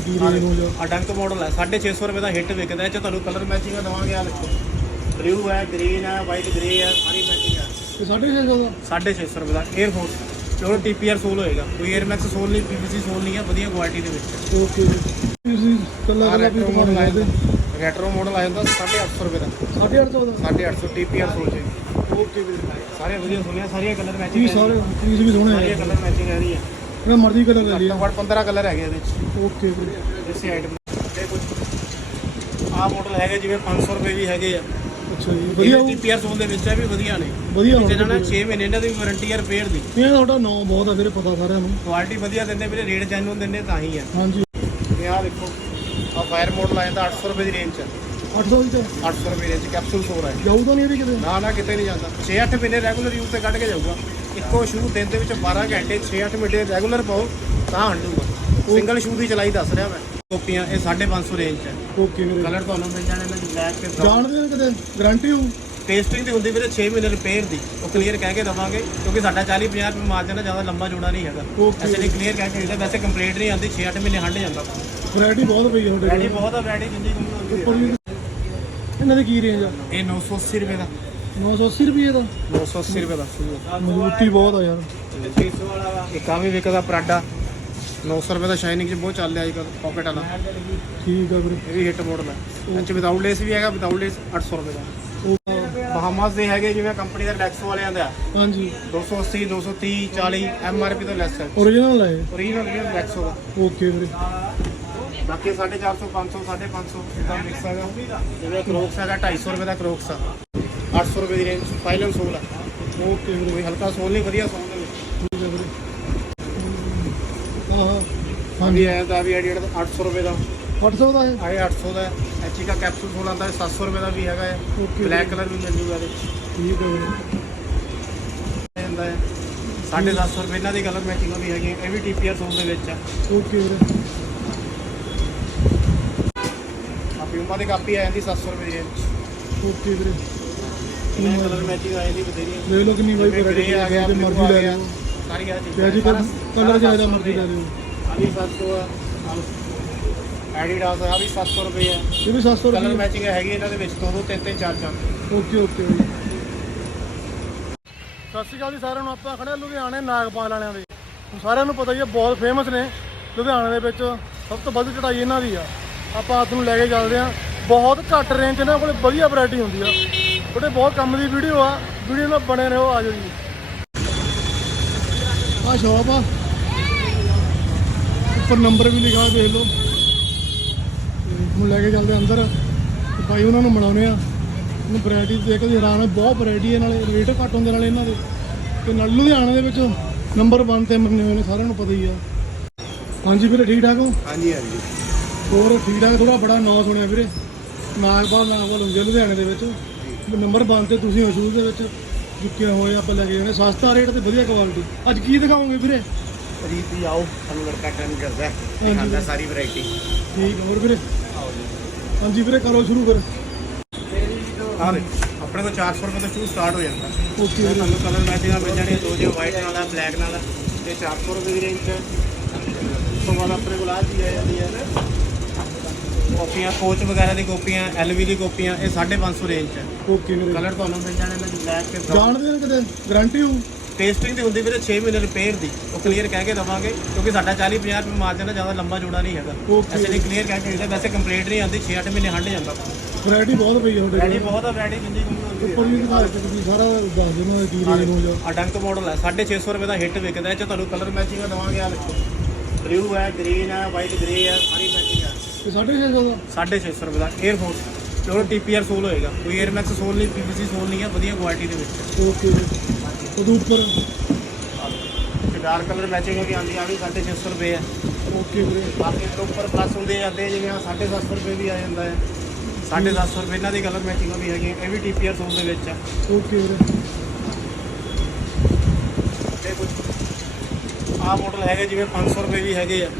ਕੀ range ਹੋ ਜਾ ਆ ਡੰਕ ਮਾਡਲ ਹੈ 650 ਰੁਪਏ ਦਾ ਹਿੱਟ ਵਿਕਦਾ ਇਹ ਚ ਤੁਹਾਨੂੰ ਕਲਰ ਮੈਚਿੰਗ ਦਵਾਂਗੇ ਆ ਦੇਖੋ। ਬਲੂ ਹੈ ਗ੍ਰੀਨ ਹੈ ਵਾਈਟ ਗ੍ਰੇ ਹੈ ਸਾਰੀ ਮੈਚਿੰਗ ਹੈ। ਤੇ 650 ਦਾ? 650 ਰੁਪਏ ਦਾ air force pure TPR sole ਹੋਏਗਾ। ਕੋਈ 에ਅਰ ਮੈਕਸ ਸੋਲ ਨਹੀਂ ਪੀਵੀਸੀ ਸੋਲ ਨਹੀਂ ਹੈ ਵਧੀਆ ਕੁਆਲਿਟੀ ਦੇ ਵਿੱਚ। ਓਕੇ ਤੁਸੀਂ ਕੱਲਾ ਕੱਲਾ ਵੀ ਆ ਦੇ ਜਾਂਦਾ। ਰੈਟਰੋ ਮਾਡਲ ਆ ਜਾਂਦਾ 850 ਰੁਪਏ ਦਾ। 850 ਦਾ? 850 ਟੀਪੀਆਰ ਸੋਲ ਚ ਓਕੇ ਵੀਰੇ ਸਾਰੇ ਵਧੀਆ ਸੁਣਿਆ ਸਾਰੀਆਂ ਕਲਰ ਮੈਚਿੰਗ ਸਾਰੇ ਪੀਸ ਵੀ ਸੋਹਣੇ ਸਾਰੀਆਂ ਆ ਕਲਰ ਮੈਚਿੰਗ ਹੈ ਰਹੀ ਹੈ ਜਿਹੜਾ ਮਰਜ਼ੀ ਕਲਰ ਲੈ ਲਿਆ ਘੱਟੋ ਘੱਟ 15 ਕਲਰ ਹੈਗੇ ਇਹਦੇ ਵਿੱਚ। ਓਕੇ ਇਸੇ ਆਈਟਮ ਤੇ ਕੁਝ ਆਹ ਮਾਡਲ ਹੈਗੇ ਜਿਵੇਂ 500 ਰੁਪਏ ਵੀ ਹੈਗੇ ਆ। ਅੱਛਾ ਜੀ ਵਧੀਆ ਹੋਊ। ਟੀਪੀਆਰ ਸੋਲ ਦੇ ਵਿੱਚ ਆ ਵੀ ਵਧੀਆ ਨੇ। ਵਧੀਆ ਜਿਹਨਾਂ ਹੋਣਾ ਨਾਲ 6 ਮਹੀਨੇ ਇਹਨਾਂ ਦੀ ਵਾਰੰਟੀ ਹੈ ਰਿਪੇਅਰ ਦੀ। ਇਹ ਤੁਹਾਡਾ ਨਾਂ ਬਹੁਤ ਆ ਵੀਰੇ ਪਤਾ ਸਾਰਿਆਂ ਨੂੰ। ਕੁਆਲਿਟੀ ਵਧੀਆ ਦਿੰਦੇ ਵੀਰੇ ਰੇਟ ਜੈਨੂਨ ਦਿੰਦੇ ਤਾਂ ਹੀ ਆ। ਹਾਂਜੀ। ਤੇ ਆਹ ਦੇਖੋ ਆ ਫਾਇਰ ਮਾਡਲ ਆ ਜਾਂਦਾ 800 ਰੁਪਏ ਦੀ ਰੇਂਜ ਚ 800 ਦੀ ਤਾਂ 800 ਰੁਪਏ ਰੇਂਜ ਕੈਪਸੂਲ ਸੋਰ ਹੈ ਜਾਊ ਤਾਂ ਨਹੀਂ ਇਹਦੀ ਕਿਤੇ? ਨਾ ਨਾ ਕਿਤੇ ਨਹੀਂ ਜਾਂਦਾ। 6-8 ਮਹੀਨੇ ਰੈਗੂਲਰ ਯੂਜ਼ ਤੇ ਕੱਢ ਕੇ ਜਾਊਗਾ। ਇੱਕੋ ਸ਼ੂ ਦਿਨ ਦੇ ਵਿੱਚ 12 ਘੰਟੇ 6-8 ਮਹੀਨੇ ਰੈਗੂਲਰ ਪਾਓ ਤਾਂ ਹੰਡੂਗਾ ਸਿੰਗਲ ਸ਼ੂ ਦੀ ਚਲਾਈ ਦੱਸ ਰਿਹਾ ਮੈਂ। ਕਾਪੀਆਂ ਇਹ 550 ਰੇਂਜ ਚ ਹੈ। ਓਕੇ ਵੀਰੇ ਕਲਰ ਤੁਹਾਨੂੰ ਮਿਲ ਜਾਣੇ ਨੇ ਬਲੈਕ ਤੇ brown। ਜਾਣਦੇ ਨੇ ਕਿਤੇ? ਗਾਰੰਟੀ ਹੋਊ? ਟੇਸਟਿੰਗ ਤੇ ਹੁੰਦੀ ਵੀਰੇ 6 ਮਹੀਨੇ ਰਿਪੇਅਰ ਦੀ। ਉਹ ਕਲੀਅਰ ਕਹਿ ਕੇ ਦਵਾਂਗੇ ਕਿਉਂਕਿ ਸਾਡਾ 40 50 ਰੁਪਏ ਮਾਰਜਨ ਹੈ ਜ਼ਿਆਦਾ ਲੰਬਾ ਜੋੜਾ ਨਹੀਂ ਹੈਗਾ। Okay. ਐਸੇ ਲਈ ਕਲੀਅਰ ਕਹਿ ਕੇ ਦਿੰਦੇ ਵੈਸੇ ਕੰਪਲੀਟ ਨਹੀਂ ਆਉਂਦੀ 6 8 ਮਹੀਨੇ ਹੰਡ ਜਾਂਦਾ। ਵੈਰਾਈਟੀ ਬਹੁਤ ਪਈ ਤੁਹਾਡੇ ਵੈਡੀ ਕੋਲ ਬਹੁਤ ਆ ਜਿੰਦੀ ਹੁੰਦੀ ਉੱਪਰ ਵੀ ਇਹਨਾਂ ਦੀ ਕੀ ਰੇਂਜ ਆ? ਇਹ 980 ਰੁਪਏ ਦਾ। 980 ਰੁਪਏ ਦਾ। 980 ਰੁਪਏ ਦਾ। ਮਜ਼ਬੂਤੀ ਬਹੁਤ ਆ ਯਾਰ। ਇੱਕ ਆ ਵੀ ਵਿਕਦਾ ਪ੍ਰਾਡਾ 900 ਰੁਪਏ ਦਾ ਸ਼ਾਈਨਿੰਗ ਚ ਬਹੁਤ ਚੱਲ ਰਿਹਾ ਅੱਜ ਕੱਲ ਪਾਕਟ ਵਾਲਾ। ਠੀਕ ਆ ਵੀਰੇ। ਇਹ ਵੀ ਹਿੱਟ ਮਾਡਲ ਹੈ ਇਹ ਚ ਲੇਸ ਵੀ ਹੈਗਾ ਵਿਦਾਊਟ ਲੇਸ 800 ਰੁਪਏ ਦਾ। ਬਹਾਮਾਸ ਦੇ ਹੈਗੇ ਜਿਵੇਂ ਕੰਪਨੀ ਦਾ ਡੈਕਸ ਵਾਲਿਆਂ ਦਾ। ਹਾਂਜੀ। 280 230 40 ਐਮਆਰਪੀ ਤੋਂ ਲੈਸ ਹੈ ਓਰੀਜਨਲ ਹੈ ਓਰੀਜਨਲ ਵੀ ਡੈਕਸ ਹੋਗਾ ਓਕੇ ਵੀਰੇ। ਬਾਕੀ 450 500 550 ਇਦਾਂ ਮਿਕਸ ਹੈਗਾ। ਜਿਵੇਂ ਕ੍ਰੋਕਸ ਹੈਗਾ 250 ਰੁਪਏ ਦਾ ਕ੍ਰੋਕਸ ਆ। 800 ਰੁਪਏ ਦੀ ਰੇਂਜ ਫਾਈਨਲ ਸੋਲ ਹੈ ਓਕੇ ਵੀਰੇ ਕੋਈ ਹਲਕਾ ਸੋਲ ਨਹੀਂ ਵਧੀਆ ਸੋਲ ਦੇ ਵਿੱਚ। ਠੀਕ ਆ ਵੀਰੇ ਹਾਂ ਹਾਂ। ਹਾਂਜੀ ਆਇਆ ਤਾਂ ਵੀ ਐਡਿਟ 800 ਰੁਪਏ ਦਾ। 800 ਦਾ ਹੈ? ਆਏ 800 ਦਾ ਐਚੀ ਦਾ ਕੈਪਸੂਲ ਸੋਲ ਆਉਂਦਾ ਹੈ 700 ਰੁਪਏ ਦਾ ਵੀ ਹੈਗਾ ਹੈ। ਓਕੇ ਬਲੈਕ ਕਲਰ ਵੀ ਮਿਲ ਜੂਗਾ ਇਹਦੇ ਠੀਕ ਆ ਵੀਰੇ ਹੁੰਦਾ ਹੈ। 750 ਰੁਪਏ ਇਹਨਾਂ ਦੀ ਕਲਰ ਮੈਚਿੰਗ ਵੀ ਹੈਗੀ ਹੈ। ਇਹ ਵੀ ਟੀਪੀਆਰ ਸੋਲ ਦੇ ਵਿੱਚ ਆ। ਓਕੇ ਵੀਰੇ। ਆ ਪਿਊਮਾ ਦੀ ਕਾਪੀ ਆ ਜਾਂਦੀ 700 ਰੁਪਏ ਦੀ ਓਕੇ ਵੀਰੇ। ਇਹਨਾਂ ਕਲਰ ਮੈਚਿੰਗ ਆ ਜਾਂਦੀ ਬਥੇਰੀ ਦੇਖ ਲਓ ਕਿੰਨੀ ਵਾਈ ਵੈਰਾਈਟੀ ਆ ਗਿਆ ਤੇ ਮਰਜ਼ੀ ਲੈ ਲਿਓ। ਸਾਰੀ ਆ ਤੇ ਅੱਜ ਕੱਲ੍ਹ ਕਲਰ ਜਿਹੜਾ ਮਰਜ਼ੀ ਲੈ ਲਿਓ। ਆ ਵੀ 700 ਆ ਐਡੀਡਾਸ ਆ ਵੀ 700 ਰੁਪਏ ਆ। ਇਹ ਵੀ 700 ਕਲਰ ਰੁਪਏ। ਮੈਚਿੰਗ ਹੈਗੀ ਇਹਨਾਂ ਦੇ ਵਿੱਚ ਦੋ ਦੋ ਤਿੰਨ ਤਿੰਨ ਚਾਰ ਚਾਰ ਓਕੇ ਓਕੇ ਜੀ ਸਤਿ ਸ਼੍ਰੀ ਅਕਾਲ ਜੀ ਸਾਰਿਆਂ ਨੂੰ ਆਪਾਂ ਖੜੇ ਲੁਧਿਆਣੇ ਨਾਗਪਾਲ ਵਾਲਿਆਂ ਦੇ। ਹੁਣ ਸਾਰਿਆਂ ਨੂੰ ਪਤਾ ਹੀ ਹੈ ਬਹੁਤ ਫੇਮਸ ਨੇ ਲੁਧਿਆਣੇ ਦੇ ਵਿੱਚ। ਸਭ ਤੋਂ ਵੱਧ ਚੜਾਈ ਇਹਨਾਂ ਦੀ ਆ। ਆਪਾਂ ਆਪ ਨੂੰ ਲੈ ਕੇ ਚੱਲਦੇ ਆ ਬਹੁਤ ਘੱਟ ਰੇਂਜ ਇਹਨਾਂ ਕੋਲ ਵਧੀਆ ਵੈਰਾਈਟੀ ਹੁੰਦੀ ਆ। ਬੜੇ ਬਹੁਤ ਕੰਮ ਦੀ ਵੀਡੀਓ ਆ। ਵੀਡੀਓ ਨਾਲ ਬਣੇ ਰਹੋ ਆ ਜਾਓ ਜੀ। ਆ ਸ਼ੌਪ ਆ। ਉੱਪਰ ਨੰਬਰ ਵੀ ਲਿਖਾ ਦੇਖ ਲਓ। ਹੁਣ ਲੈ ਕੇ ਚੱਲਦੇ ਆ ਅੰਦਰ। ਭਾਈ ਉਹਨਾਂ ਨੂੰ ਮਨਾਉਨੇ ਆ। ਇਹਨੂੰ ਵੈਰਾਈਟੀ ਦੇਖ ਕੇ ਹੈਰਾਨ ਹੈ ਬਹੁਤ ਵੈਰਾਈਟੀ ਹੈ ਨਾਲੇ ਰੇਟ ਘੱਟ ਹੁੰਦੇ ਨਾਲੇ ਇਹਨਾਂ ਦੇ। ਤੇ ਨਾਲ ਲੁਧਿਆਣਾ ਦੇ ਵਿੱਚ ਨੰਬਰ 1 ਤੇ ਮੰਨੇ ਹੋਏ ਨੇ ਸਾਰਿਆਂ ਨੂੰ ਪਤਾ ਹੀ ਆ। ਹਾਂਜੀ ਵੀਰੇ ਠੀਕ ਠਾਕ ਹੋ? ਹਾਂਜੀ ਹਾਂਜੀ। ਹੋਰ ਠੀਕ ਠਾਕ? ਥੋੜਾ ਬੜਾ ਨਾਂ ਸੁਣਿਆ ਵੀਰੇ। ਨਾਗਪਾਲ ਨਾਗਪਾਲ ਹੁੰਦੇ ਆ ਲੁਧਿਆਣੇ ਦੇ ਵਿੱਚ। ਨੰਬਰ 1 ਤੇ ਤੁਸੀਂ ਹੋ ਸ਼ੂਜ਼ ਦੇ ਵਿੱਚ ਜੁੱਕੇ ਹੋਏ ਆਪਾਂ ਲੈ ਕੇ ਜਾਣੇ। ਸਸਤਾ ਰੇਟ ਤੇ ਵਧੀਆ ਕੁਆਲਿਟੀ ਅੱਜ ਕੀ ਦਿਖਾਓਗੇ ਵੀਰੇ? ਰੀਤੀ ਆਓ ਸਾਨੂੰ ਲੜਕਾ ਟਰਨ ਕਰਦਾ। ਦਿਖਾਉਂਦਾ ਸਾਰੀ ਵੈਰਾਈਟੀ ਠੀਕ ਆ, ਹੋਰ ਵੀਰੇ? ਹਾਂਜੀ ਵੀਰੇ ਕਰੋ ਸ਼ੁਰੂ ਫਿਰ। ਆ ਦੇ ਆਪਣੇ ਕੋਲ 400 ਰੁਪਏ ਤੋਂ ਸ਼ੂ ਸਟਾਰਟ ਹੋ ਜਾਂਦਾ। ਓਕੇ ਵੀਰੇ। ਕਲਰ ਮੈਚਿੰਗ ਮਿਲ ਜਾਣੇ ਦੋ ਜੇ ਵਾਈਟ ਨਾਲ ਆ ਬਲੈਕ ਨਾਲ ਆ। ਤੇ 400 ਰੁਪਏ ਦੀ ਰੇਂਜ ਤੋਂ ਬਾਅਦ ਆਪਣੇ ਕੋਲ ਆ ਚੀਜ਼ ਆ ਜਾਂਦੀ ਹੈ ਨਾ ਕਾਪੀਆਂ ਕੋਚ ਵਗੈਰਾ ਦੀ ਕਾਪੀਆਂ ਐਲਵੀ ਦੀ ਕਾਪੀਆਂ ਇਹ 550 ਰੇਂਜ ਚ ਹੈ। ਓਕੇ ਵੀਰੇ ਕਲਰ ਤੁਹਾਨੂੰ ਮਿਲ ਜਾਣੇ ਨੇ ਬਲੈਕ ਤੇ brown। ਜਾਣਦੇ ਨੇ ਕਿਤੇ? ਗਾਰੰਟੀ ਹੋਊ? ਟੇਸਟਿੰਗ ਤੇ ਹੁੰਦੀ ਵੀਰੇ 6 ਮਹੀਨੇ ਰਿਪੇਅਰ ਦੀ। ਉਹ ਕਲੀਅਰ ਕਹਿ ਕੇ ਦਵਾਂਗੇ ਕਿਉਂਕਿ ਸਾਡਾ 40 50 ਰੁਪਏ ਮਾਰਜਨ ਹੈ ਜ਼ਿਆਦਾ ਲੰਬਾ ਜੋੜਾ ਨਹੀਂ ਹੈਗਾ। Okay. ਐਸੇ ਲਈ ਕਲੀਅਰ ਕਹਿ ਕੇ ਦਿੰਦੇ ਵੈਸੇ ਕੰਪਲੀਟ ਨਹੀਂ ਆਉਂਦੀ 6 8 ਮਹੀਨੇ ਹੰਡ ਜਾਂਦਾ। ਵੈਰਾਈਟੀ ਬਹੁਤ ਪਈ ਤੁਹਾਡੇ ਵੈਡੀ ਕੋਲ ਬਹੁਤ ਆ ਵੈਡੀ ਜਿੰਦੀ ਹੁੰਦੀ ਉੱਪਰ ਵੀ ਦਿਖਾ ਕੇ ਤੁਸੀਂ ਸਾਰਾ ਦੱਸ ਦਿਓ ਨਾ ਕੀ ਰੇਂਜ ਹੋ ਜਾ। ਆ ਡੰਕ ਮਾਡਲ ਹੈ 650 ਰੁਪਏ ਦਾ ਹਿੱਟ ਵਿਕਦਾ ਇਹ ਚ ਤੁਹਾਨੂੰ ਕਲਰ ਮੈਚਿੰਗ ਦਵਾਂਗੇ ਆ ਦੇਖੋ। ਬਲੂ ਹੈ ਗ੍ਰੀਨ ਹੈ ਵਾਈਟ ਗ੍ਰੇ ਹੈ ਸਾਰੀ ਮੈਚਿੰਗ ਹੈ 650 ਦਾ? 650 ਰੁਪਏ ਦਾ air force pure TPR sole ਹੋਏਗਾ। ਕੋਈ 에ਅਰ ਮੈਕਸ ਸੋਲ ਨਹੀਂ ਪੀਵੀਸੀ ਸੋਲ ਨਹੀਂ ਹੈ ਵਧੀਆ ਕੁਆਲਿਟੀ ਦੇ ਵਿੱਚ। ਓਕੇ ਉਹਦੇ ਉੱਪਰ? ਤੇ ਡਾਰਕ ਕਲਰ ਮੈਚਿੰਗ ਹੋ ਕੇ ਆਉਂਦੀ ਆ ਵੀ 650 ਰੁਪਏ ਹੈ ਓਕੇ ਵੀਰੇ। ਬਾਕੀ ਉੱਪਰ ਪਲੱਸ ਹੁੰਦੇ ਜਾਂਦੇ ਜਿਵੇਂ ਆਹ 750 ਰੁਪਏ ਵੀ ਆ ਜਾਂਦਾ ਹੈ 750 ਰੁਪਏ ਇਹਨਾਂ ਦੀ ਕਲਰ ਮੈਚਿੰਗ ਵੀ ਹੈਗੀ। ਇਹ ਵੀ ਟੀਪੀਆਰ ਸੋਲ ਦੇ ਵਿੱਚ ਆ। ਓਕੇ ਵੀਰੇ। ਤੇ ਕੁਝ ਮਾਡਲ ਹੈਗੇ ਜਿਵੇਂ 500 ਰੁਪਏ ਵੀ ਹੈਗੇ ਆ।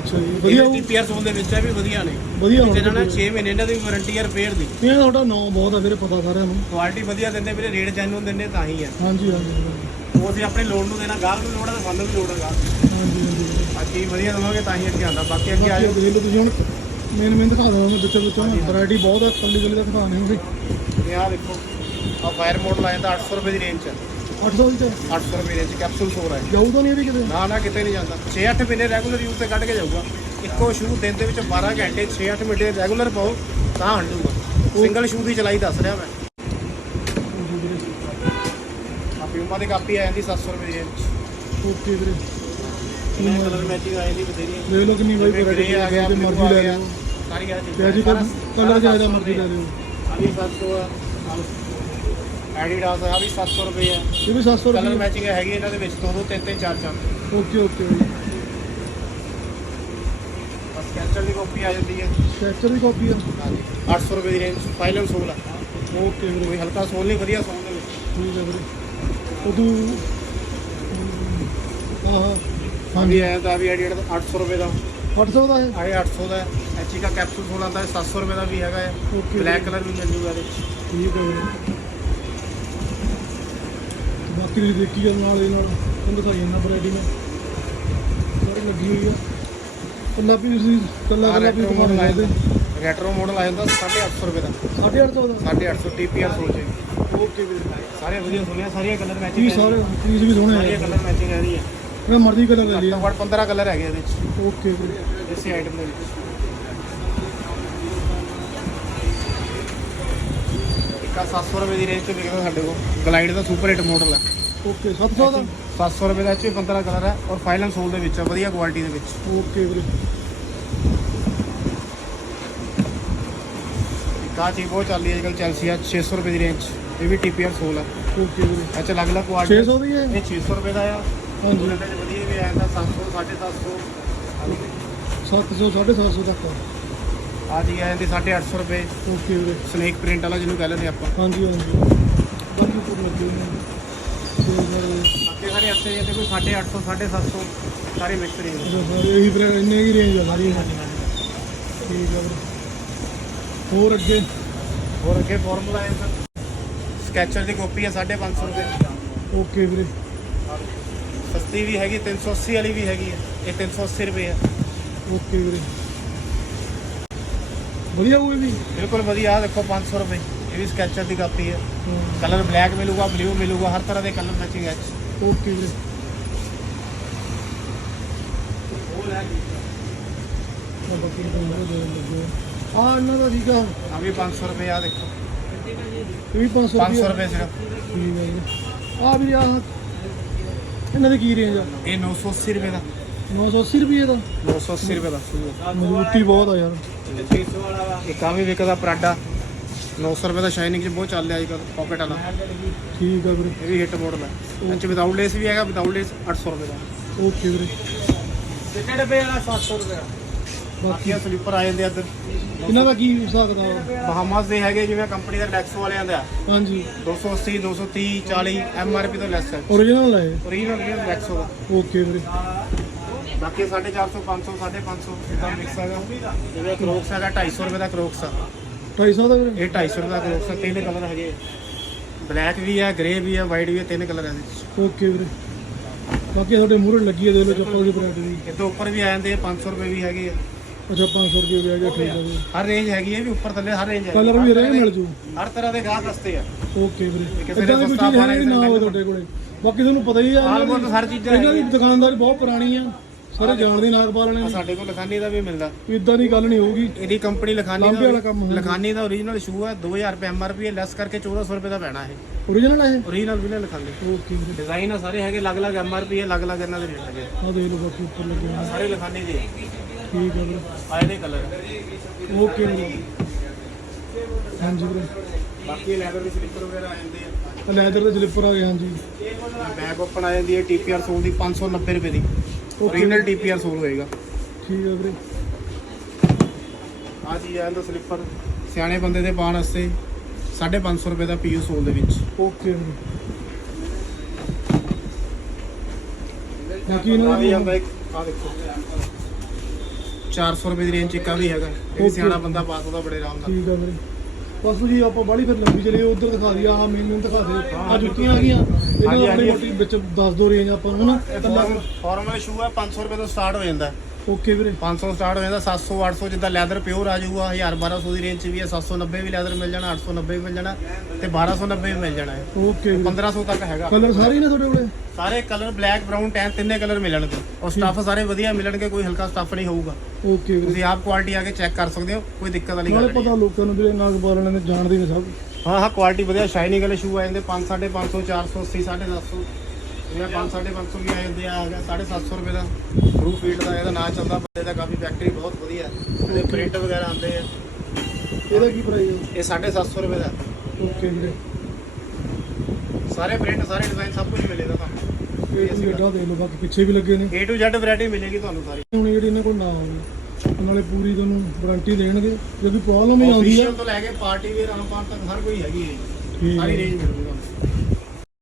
ਅੱਛਾ ਜੀ ਵਧੀਆ ਹੋਊ। ਟੀਪੀਆਰ ਸੋਲ ਦੇ ਵਿੱਚ ਆ ਵੀ ਵਧੀਆ ਨੇ। ਵਧੀਆ ਜਿਹਨਾਂ ਹੋਣਾ ਨਾਲ 6 ਮਹੀਨੇ ਇਹਨਾਂ ਦੀ ਵਾਰੰਟੀ ਹੈ ਰਿਪੇਅਰ ਦੀ। ਇਹ ਤੁਹਾਡਾ ਨਾਂ ਬਹੁਤ ਆ ਵੀਰੇ ਪਤਾ ਸਾਰਿਆਂ ਨੂੰ। ਕੁਆਲਿਟੀ ਵਧੀਆ ਦਿੰਦੇ ਵੀਰੇ ਰੇਟ ਜੈਨੂਨ ਦਿੰਦੇ ਤਾਂ ਹੀ ਆ। ਹਾਂਜੀ ਹਾਂਜੀ। ਉਹ ਅਸੀਂ ਆਪਣੇ ਲੋਡ ਨੂੰ ਦੇਣਾ ਗਾਹਕ ਨੂੰ ਲੋੜ ਹੈ ਤਾਂ ਸਾਨੂੰ ਵੀ ਲੋੜ ਹੈ ਗਾਹਕ ਹਾਂਜੀ ਹਾਂਜੀ। ਆ ਚੀਜ਼ ਵਧੀਆ ਦਵਾਂਗੇ ਤਾਂ ਹੀ ਅੱਗੇ ਆਉਂਦਾ। ਬਾਕੀ ਅੱਗੇ ਆ ਬਾਕੀ ਦੇਖ ਲਓ ਤੁਸੀਂ ਹੁਣ ਮੇਨ ਮੇਨ ਦਿਖਾ ਦਵਾਂ ਮੈਂ ਵਿੱਚੋਂ ਵਿੱਚੋਂ ਵੈਰਾਈਟੀ ਬਹੁਤ ਹੈ ਕੱਲੀ ਕੱਲੀ ਦਾ ਦਿਖਾਣੇ ਹੋਗੇ ਇਹ ਆ ਦੇਖੋ ਆ ਫਾਇਰ ਮਾਡਲ ਆ ਜਾਂਦਾ 800 ਰੁਪਏ ਦੀ ਰੇਂਜ ਚ 800 ਦੀ ਚ 800 ਰੁਪਏ ਦੀ ਰੇਂਜ ਕੈਪਸੂਲ ਸੋਰ ਹੈ ਜਾਊ ਤਾਂ ਨਹੀਂ ਇਹਦੀ ਕਿਤੇ। ਨਾ ਨਾ ਕਿਤੇ ਨਹੀਂ ਜਾਂਦਾ। 6-8 ਮਹੀਨੇ ਰੈਗੂਲਰ ਯੂਜ਼ ਤੇ ਕੱਢ ਕੇ ਜਾਊਗਾ। ਇੱਕੋ ਸ਼ੂ ਦਿਨ ਦੇ ਵਿੱਚ 12 ਘੰਟੇ 6-8 ਮਹੀਨੇ ਰੈਗੂਲਰ ਪਾਓ ਤਾਂ ਜਾਊਗਾ। ਸਿੰਗਲ ਸ਼ੂ ਦੀ ਚਲਾਈ ਦੱਸ ਰਿਹਾ ਮੈਂ। ਆ ਪਿਊਮਾ ਦੀ ਕਾਪੀ ਆ ਜਾਂਦੀ 700 ਰੁਪਏ ਦੀ ਓਕੇ ਵੀਰੇ। ਇਹਨਾਂ ਕਲਰ ਮੈਚਿੰਗ ਆ ਜਾਂਦੀ ਬਥੇਰੀ ਦੇਖ ਲਓ ਕਿੰਨੀ ਵਾਈ ਵੈਰਾਈਟੀ ਆ ਗਿਆ ਤੇ ਮਰਜ਼ੀ ਆ ਲੈ ਲਿਓ ਸਾਰੀਆਂ ਤੇ ਅਜੀ ਚੀਜ਼ਾਂ। ਕਲਰ ਜਿਹੜਾ ਮਰਜ਼ੀ ਲੈ ਲਿਓ। ਆ ਵੀ 700 ਆ। ਐਡੀਡਾਸ ਆ ਵੀ 700 ਰੁਪਏ ਆ। ਇਹ ਵੀ 700 ਕਲਰ ਰੁਪਏ। ਮੈਚਿੰਗ ਹੈਗੀ ਇਹਨਾਂ ਦੇ ਵਿੱਚ ਦੋ ਦੋ ਤਿੰਨ ਤਿੰਨ ਚਾਰ ਚਾਰ। ਓਕੇ ਓਕੇ ਬਸ ਕੈਂਸਲ ਦੀ ਕਾਪੀ ਆ ਜਾਂਦੀ ਹੈ। ਸਟ੍ਰਕਚਰ ਦੀ ਕਾਪੀ ਆ। 800 ਰੁਪਏ ਦੀ ਰੇਂਜ ਫਾਈਨਲ ਸੋਲ ਆ। ਓਕੇ ਵੀਰੇ ਕੋਈ ਹਲਕਾ ਸੋਲ ਨਹੀਂ ਵਧੀਆ ਸੋਲ ਦੇ ਵਿੱਚ। ਠੀਕ ਹੈ ਵੀਰੇ ਉਦੋਂ ਆਹ ਹਾਂ ਹਾਂਜੀ। ਵੀ ਆਇਆ ਤਾਂ ਵੀ ਐਡੀਡ 800 ਰੁਪਏ ਦਾ। 800 ਦਾ ਹੈ? ਆਏ 800 ਦਾ ਐਚੀ ਦਾ ਕੈਪਸੂਲ ਸੋਲ ਆਉਂਦਾ ਹੈ 700 ਰੁਪਏ ਦਾ ਵੀ ਹੈਗਾ ਹੈ। ਓਕੇ ਬਲੈਕ ਕਲਰ ਵੀ ਮਿਲ ਜੂਗਾ ਇਹਦੇ ਠੀਕ ਹੈ ਵੀਰੇ ਬਾਕੀ ਤੁਸੀਂ ਦੇਖੀ ਜਾਂਦੇ ਨਾਲ ਇਹ ਨਾਲ ਤੁਹਾਨੂੰ ਦਿਖਾਈ ਜਾਂਦਾ ਵੈਰਾਈਟੀ ਮੈਂ। ਸਾਰੀ ਲੱਗੀ ਹੋਈ ਆ। ਕੱਲਾ ਪੀਸ ਕੱਲਾ ਕੱਲਾ ਪੀਸ ਮਾਡਲ ਆ ਜਾਂਦੇ ਜਾਂਦਾ। ਰੈਟਰੋ ਮਾਡਲ ਆ ਜਾਂਦਾ 850 ਰੁਪਏ ਦਾ। 850 ਦਾ? 850 ਟੀਪੀਆਰ ਸੋਲ ਚ ਓਕੇ ਵੀਰੇ। ਸਾਰੇ ਵਧੀਆ ਸੁਣਿਆ ਸਾਰੀਆਂ ਕਲਰ ਮੈਚਿੰਗ ਸਾਰੇ ਪੀਸ ਵੀ ਸੋਹਣੇ ਸਾਰੀਆਂ ਆ। ਕਲਰ ਮੈਚਿੰਗ ਹੈ ਰਹੀ ਹੈ ਮੈਂ ਮਰਜ਼ੀ ਕਲਰ ਲੈ ਲਿਆ ਤੋਂ ਘੱਟ 15 ਕਲਰ ਹੈਗੇ ਇਹਦੇ ਵਿੱਚ। ਓਕੇ ਵੀਰੇ। ਇਸੇ ਆਈਟਮ ਦੇ ਵਿੱਚ। ਇੱਕ ਆਹ 700 ਰੁਪਏ ਦੀ ਰੇਂਜ ਚ ਵਿਕਦਾ ਸਾਡੇ ਕੋਲ। ਗਲਾਈਡ ਦਾ ਸੁਪਰ ਹਿੱਟ ਮਾਡਲ ਹੈ ਓਕੇ 700 ਦਾ? 700 ਰੁਪਏ ਦਾ ਵੀ 15 ਕਲਰ ਹੈ ਔਰ ਫਾਈਨਲ ਸੋਲ ਦੇ ਵਿੱਚ ਹੈ, ਵਧੀਆ ਕੁਆਲਿਟੀ ਦੇ ਵਿੱਚ। ਓਕੇ ਵੀਰੇ। ਆਹ ਚੀਜ਼ ਬਹੁਤ ਚੱਲਦੀ ਹੈ ਅੱਜਕੱਲ ਚੈਲਸੀ ਆ 600 ਰੁਪਏ ਦੀ ਰੇਂਜ ਇਹ ਵੀ ਟੀਪੀਆਰ ਸੋਲ ਹੈ ਓਕੇ ਵੀਰੇ। ਇਹ 'ਚ ਅਲੱਗ-ਅਲੱਗ ਕੁਆਲਿਟੀ 600 ਦੀ ਹੈ? ਇਹ 600 ਰੁਪਏ ਦਾ ਆ। ਹਾਂਜੀ। ਉਹਦੇ ਵਿੱਚ ਵਧੀਆ ਵੀ ਆਇਆ ਤਾਂ 700 750 700 750 ਤੱਕ ਆ। ਜੀ ਆ ਜਾਂਦੀ 850 ਰੁਪਏ। ਓਕੇ ਵੀਰੇ। ਸਨੇਕ ਪ੍ਰਿੰਟ ਵਾਲਾ ਜਿਹਨੂੰ ਕਹਿੰਦੇ ਨੇ ਆਪਾਂ। ਹਾਂਜੀ ਹਾਂਜੀ। ਬਾਕੀ ਉੱਪਰ ਲੱਗੇ ਨੇ ਤੇ ਸਾਰੇ ਅੱਗੇ ਸਾਰੇ ਅੱਛੇ ਜਿਹੇ ਤੇ ਕੋਈ 850 750 ਸਾਰੇ ਮਿਕਸ ਰੇਂਜ ਅੱਛਾ ਸਾਰੇ ਇਹੀ ਬ੍ਰੈਂਡ ਇੰਨੇ ਹੀ ਰੇਂਜ ਆ ਸਾਰੀ ਠੀਕ ਆ ਵੀਰੇ ਹੋਰ ਅੱਗੇ? ਹੋਰ ਅੱਗੇ ਫਾਰਮੂਲਾ ਹੈ ਸਰ। ਸਕੈਚਰ ਦੀ ਕਾਪੀ ਹੈ 550 ਰੁਪਏ ਓਕੇ ਵੀਰੇ। ਸਸਤੀ ਵੀ ਹੈਗੀ 380 ਵਾਲੀ ਵੀ ਹੈਗੀ ਹੈ ਇਹ 380 ਰੁਪਏ ਹੈ ਓਕੇ ਵੀਰੇ। ਵਧੀਆ ਹੋਈ ਵੀ? ਬਿਲਕੁਲ ਵਧੀਆ ਆਹ ਦੇਖੋ 500 ਰੁਪਏ। ਇਹ ਵੀ ਸਕੈਚਰ ਦੀ ਕਾਪੀ ਹੈ। ਕਲਰ ਬਲੈਕ ਮਿਲੂਗਾ ਬਲੂ ਮਿਲੂਗਾ ਹਰ ਤਰ੍ਹਾਂ ਦੇ ਕਲਰ ਮੈਚਿੰਗ ਹੈ। ਓਕੇ ਵੀਰੇ। ਆ ਇਹਨਾਂ ਦਾ ਠੀਕ ਆ ਆ ਵੀ 500 ਰੁਪਏ ਆ ਦੇਖੋ। ਇਹ ਵੀ 500 500 ਰੁਪਏ ਸਿਰਫ ਠੀਕ ਹੈ ਵੀਰੇ ਆ ਵੀ ਆ ਇਹਨਾਂ ਦੀ ਕੀ ਰੇਂਜ ਆ? ਇਹ 980 ਰੁਪਏ ਦਾ। 980 ਰੁਪਏ ਦਾ? 980 ਰੁਪਏ ਦਾ। ਮਜ਼ਬੂਤੀ ਬਹੁਤ ਆ ਯਾਰ। ਆ ਵੀ ਵਿਕਦਾ ਪਰਾਡਾ। 900 ਰੁਪਏ ਦਾ ਸ਼ਾਈਨਿੰਗ ਚ ਬਹੁਤ ਚੱਲ ਰਿਹਾ ਅੱਜਕੱਲ ਪਾਕਟ ਵਾਲਾ ਠੀਕ ਆ ਵੀਰੇ ਇਹ ਵੀ ਹਿੱਟ ਮਾਡਲ ਹੈ ਇਹ ਚ ਵਿਦਾਊਟ ਲੇਸ ਵੀ ਹੈਗਾ ਵਿਦਾਊਟ ਲੇਸ 800 ਰੁਪਏ ਦਾ ਓਕੇ ਵੀਰੇ ਕਿੰਨੇ ਡੱਬੇ ਵਾਲਾ 700 ਰੁਪਏ ਦਾ ਬਾਕੀ ਆ ਸਲੀਪਰ ਆ ਜਾਂਦੇ ਆ ਇੱਧਰ ਇਹਨਾਂ ਦਾ ਕੀ ਹਿਸਾਬ ਕਿਤਾਬ ਆ ਬਹਾਮਾਸ ਦੇ ਹੈਗੇ ਜਿਵੇਂ ਕੰਪਨੀ ਦਾ ਡੈਕਸੋ ਵਾਲਿਆਂ ਦਾ ਹਾਂਜੀ 280 230 40 ਐਮਆਰਪੀ ਤੋਂ ਲੈਸ ਹੈ ਓਰੀਜਨਲ ਹੈ ਓਰੀਜਨਲ ਵੀ ਡੈਕਸੋ ਦਾ ਓਕੇ ਵੀਰੇ ਬਾਕੀ 450 500 550 ਇਦਾਂ ਮਿਕਸ ਹੈਗਾ ਜਿਵੇਂ ਕਰੋਕਸ ਹੈਗਾ 250 ਰੁਪਏ ਦਾ ਕਰੋਕਸ ਆ 250 ਦਾ ਵੀਰੇ ਇਹ 250 ਰੁਪਏ ਦਾ ਕਰੋਕਸ ਆ ਤਿੰਨ ਕਲਰ ਹੈਗੇ। ਬਲੈਕ ਵੀ ਹੈ ਗ੍ਰੇ ਵੀ ਹੈ ਵਾਈਟ ਵੀ ਹੈ ਤਿੰਨ ਕਲਰ ਹੈ ਇਹਦੇ ਓਕੇ ਵੀਰੇ। ਬਾਕੀ ਤੁਹਾਡੇ ਮੂਹਰੇ ਲੱਗੀ ਹੈ ਦੇਖ ਲਓ ਚੱਪਲ ਦੀ ਬ੍ਰਾਂਡ ਦੀ। ਇਹ ਤੋਂ ਉੱਪਰ ਵੀ ਆ ਜਾਂਦੇ ਆ 500 ਰੁਪਏ ਵੀ ਹੈਗੇ ਆ। ਅੱਛਾ 500 ਰੁਪਏ ਵੀ ਆ ਗਿਆ ਠੀਕ ਆ ਵੀਰੇ ਹਰ ਰੇਂਜ ਹੈਗੀ ਹੈ ਵੀ ਉੱਪਰ ਥੱਲੇ ਹਰ ਰੇਂਜ ਹੈ ਕਲਰ ਵੀ ਰਹੇ ਮਿਲ ਜੂ। ਹਰ ਤਰ੍ਹਾਂ ਦੇ ਗਾਹਕ ਵਾਸਤੇ ਆ। ਓਕੇ ਵੀਰੇ। ਕਿਸੇ ਇਦਾਂ ਦੀ ਕੋਈ ਸਸਤਾ ਚੀਜ਼ ਹੈ ਨਹੀਂ ਨਾ ਹੋਵੇ ਤੁਹਾਡੇ ਕੋਲੇ। ਬਾਕੀ ਤੁਹਾਨੂੰ ਪਤਾ ਹੀ ਆ ਆਲਮੋਸਟ ਦੀ- ਹਰ ਚੀਜ਼ ਇਹਨਾਂ ਦੀ ਦੁਕਾਨਦਾਰੀ ਬਹੁਤ ਪੁਰਾਣੀ ਆ। ਸਾਰੇ ਜਾਣਦੇ ਨਾਗ ਪਾਲਣੇ ਆ ਨੇ ਸਾਡੇ ਕੋਲ ਲਖਾਨੀ ਦਾ ਵੀ ਮਿਲਦਾ। ਇਦਾਂ ਦੀ ਗੱਲ ਨਹੀਂ ਹੋਊਗੀ। ਇਹਦੀ ਕੰਪਨੀ ਲਖਾਨੀ ਲਾਂਭੇ ਵਾਲਾ ਦਾ ਕੰਮ ਹੁੰਦਾ। ਲਖਾਨੀ ਦਾ ਓਰੀਜਨਲ ਸ਼ੂ ਹੈ 2000 ਰੁਪਏ ਐਮਆਰਪੀ ਹੈ ਲੈਸ ਕਰਕੇ 1400 ਰੁਪਏ ਦਾ ਪੈਣਾ ਹੈ ਓਰੀਜਨਲ ਹੈ ਓਰੀਜਨਲ ਵੀ ਨੇ ਲਖਾਨੀ। ਓਕੇ ਡਿਜ਼ਾਈਨ ਆ ਸਾਰੇ ਹੈਗੇ ਅਲੱਗ-ਅਲੱਗ ਐਮਆਰਪੀ ਹੈ ਅਲੱਗ-ਅਲੱਗ ਇਹਨਾਂ ਦੇ ਰੇਟ ਹੈਗੇ। ਆ ਦੇਖ ਲਓ ਬਾਕੀ ਉੱਪਰ ਲੱਗੇ ਹੋਏ ਨੇ। ਸਾਰੇ ਲਖਾਨੀ ਦੇ। ਠੀਕ ਆ ਵੀਰੇ। ਆਏ ਦੇ ਕਲਰ ਓਕੇ ਵੀਰੇ। ਹਾਂਜੀ ਵੀਰੇ। ਬਾਕੀ ਲੈਦਰ ਦੇ ਸਲੀਪਰ ਵਗੈਰਾ ਆ ਜਾਂਦੇ ਆ। ਲੈਦਰ ਦੇ ਸਲਿੱਪਰ ਆ ਗਏ ਹਾਂਜੀ। ਬੈਗ ਓਪਨ ਆ ਜਾਂਦੀ ਹੈ ਟੀਪੀਆਰ ਸੋਲ ਦੀ 590 ਰੁਪਏ ਦੀ। ਓਰੀਜਨਲ ਟੀਪੀਆਰ ਸੋਲ ਹੋਏਗਾ। ਠੀਕ ਆ ਵੀਰੇ। ਆ ਚੀਜ਼ ਆ ਸਲੀਪਰ ਸਿਆਣੇ ਬੰਦੇ ਦੇ ਪਾਉਣ ਵਾਸਤੇ 550 ਰੁਪਏ ਦਾ ਪੀਯੂ ਸੋਲ ਦੇ ਵਿੱਚ। ਓਕੇ ਵੀਰੇ। ਬਾਕੀ ਇਹਨਾਂ ਆ ਵੀ ਦਾ ਆਂਦਾ ਇੱਕ। ਆ ਦੇਖੋ। 400 ਰੁਪਏ ਦੀ ਰੇਂਜ ਚ ਇੱਕ ਆ ਵੀ ਹੈਗਾ। ਇਹ ਵੀ. ਸਿਆਣਾ ਬੰਦਾ ਪਾ ਸਕਦਾ ਬੜੇ ਆਰਾਮ ਨਾਲ। ਠੀਕ ਆ ਵੀਰੇ। ਬਸ ਤੁਸੀਂ ਆਪਾਂ ਬਾਹਲੀ ਫਿਰ ਲੰਬੀ ਚਲੇ ਉਧਰ ਦਿਖਾ ਦਿਆ ਆਹ ਮੈਨੂੰ ਦਿਖਾ ਦੇ। ਆ ਜੁੱਤੀਆਂ ਆ ਗਈਆਂ ਇਹਨਾਂ ਦਾ ਆਪਣੀ। ਮੋਟੀ ਵਿੱਚ ਦੱਸ ਦੋ ਰੇਂਜ ਆਪਾਂ ਨੂੰ ਨਾ। ਫਾਰਮਲ ਸ਼ੂ ਹੈ 500 ਰੁਪਏ ਤੋਂ ਸਟਾਰਟ ਹੋ ਜਾਂਦਾ। ਓਕੇ ਵੀਰੇ। 500 ਸਟਾਰਟ ਹੋ ਜਾਂਦਾ 700 800 ਜਿੱਦਾਂ ਲੈਦਰ ਪਿਓਰ ਆ ਜਾਊਗਾ 1000 1200 ਦੀ ਰੇਂਜ ਚ ਵੀ ਹੈ 790 ਵੀ ਲੈਦਰ ਮਿਲ ਜਾਣਾ 890 ਵੀ ਮਿਲ ਜਾਣਾ ਤੇ 1290 ਵੀ ਮਿਲ ਜਾਣਾ ਹੈ। ਓਕੇ ਵੀਰੇ। 1500 ਤੱਕ ਹੈਗਾ। ਕਲਰ ਸਾਰੇ ਨੇ ਤੁਹਾਡੇ ਕੋਲੇ? ਸਾਰੇ ਕਲਰ ਬਲੈਕ ਬ੍ਰਾਊਨ ਟੈਨ ਤਿੰਨੇ ਕਲਰ ਮਿਲਣਗੇ। ਔਰ ਸਟੱਫ ਸਾਰੇ ਵਧੀਆ ਮਿਲਣਗੇ ਕੋਈ ਹਲਕਾ ਸਟੱਫ ਨਹੀਂ ਹੋਊਗਾ। ਓਕੇ ਵੀਰੇ। ਤੁਸੀਂ ਆਪ ਕੁਆਲਿਟੀ ਆ ਕੇ ਚੈੱਕ ਕਰ ਸਕਦੇ ਹੋ ਕੋਈ ਦਿੱਕਤ ਵਾਲੀ ਨਾਲੇ ਗੱਲ ਨਹੀਂ। ਪਤਾ ਲੋਕਾਂ ਨੂੰ ਵੀਰੇ ਨਾਗ ਵਾਲਿਆਂ ਨੇ ਜਾਣਦੇ ਨੇ ਸਭ। ਹਾਂ ਹਾਂ ਕੁਆਲਿਟੀ ਵਧੀਆ ਸ਼ਾਈਨਿੰਗ ਵਾਲੇ ਸ਼ੂ ਆ ਜਾਂਦੇ 5 550 480 750 ਇਹ 5 550 ਵੀ ਆ ਜਾਂਦੇ ਆ ਆ ਗਿਆ 750 ਰੁਪਏ ਦਾ ਬਰੂ ਫੀਲਡ ਦਾ ਇਹਦਾ ਨਾਂ ਚੱਲਦਾ ਬੰਦੇ ਦਾ ਕਾਫੀ ਫੈਕਟਰੀ ਬਹੁਤ ਵਧੀਆ। ਇਹਦੇ ਪ੍ਰਿੰਟ ਵਗੈਰਾ ਆਉਂਦੇ ਆ। ਇਹਦਾ ਕੀ ਪ੍ਰਾਈਸ ਹੈ ਇਹ 750 ਰੁਪਏ ਦਾ। ਓਕੇ ਵੀਰੇ। ਸਾਰੇ ਪ੍ਰਿੰਟ ਸਾਰੇ ਡਿਜ਼ਾਈਨ ਸਭ ਕੁਝ ਮਿਲੇਗਾ ਤੁਹਾਨੂੰ। ਇਹ ਲਓ ਬਾਕੀ ਪਿੱਛੇ ਵੀ ਲੱਗੇ ਨੇ। A to Z ਵੈਰਾਈਟੀ ਮਿਲੇਗੀ ਤੁਹਾਨੂੰ ਸਾਰੀ। ਹੁਣ ਜਿਹੜੀ ਇਹਨਾਂ ਕੋਲ ਨਾ ਹੋਵੇ ਨਾਲੇ ਪੂਰੀ ਤੁਹਾਨੂੰ ਵਾਰੰਟੀ ਦੇਣਗੇ। ਜੇ ਕੋਈ ਪ੍ਰੋਬਲਮ ਹੀ ਆਉਂਦੀ ਆ। ਆਫੀਸ਼ੀਅਲ ਤੋਂ ਲੈ ਕੇ ਪਾਰਟੀ ਵੇਅਰ ਆਮ ਪਾਰ ਤੱਕ ਹਰ ਕੋਈ ਹੈਗੀ ਹੈ ਜੀ। ਠੀਕ ਸਾਰੀ ਹੈ ਰੇਂਜ ਮਿਲੂਗੀ ਤੁਹਾਨੂੰ।